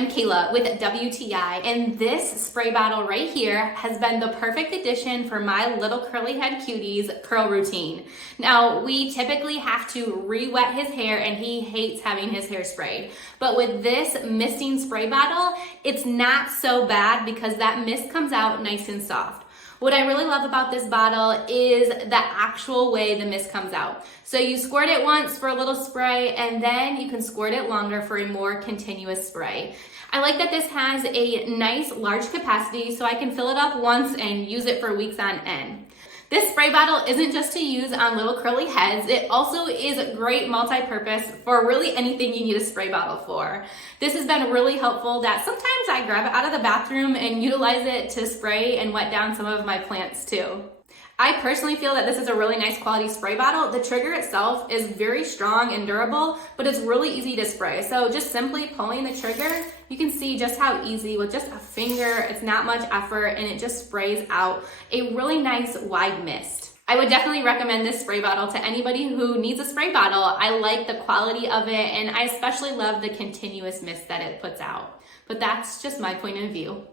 I'm Kayla with WTI, and this spray bottle right here has been the perfect addition for my little curly head cutie's curl routine. Now, we typically have to re-wet his hair, and he hates having his hair sprayed. But with this misting spray bottle, it's not so bad because that mist comes out nice and soft. What I really love about this bottle is the actual way the mist comes out. So you squirt it once for a little spray, and then you can squirt it longer for a more continuous spray. I like that this has a nice large capacity so I can fill it up once and use it for weeks on end. This spray bottle isn't just to use on little curly heads, it also is great multi-purpose for really anything you need a spray bottle for. This has been really helpful that sometimes I grab it out of the bathroom and utilize it to spray and wet down some of my plants too. I personally feel that this is a really nice quality spray bottle. The trigger itself is very strong and durable, but it's really easy to spray. So just simply pulling the trigger, you can see just how easy with just a finger, it's not much effort, and it just sprays out a really nice wide mist. I would definitely recommend this spray bottle to anybody who needs a spray bottle. I like the quality of it, and I especially love the continuous mist that it puts out. But that's just my point of view.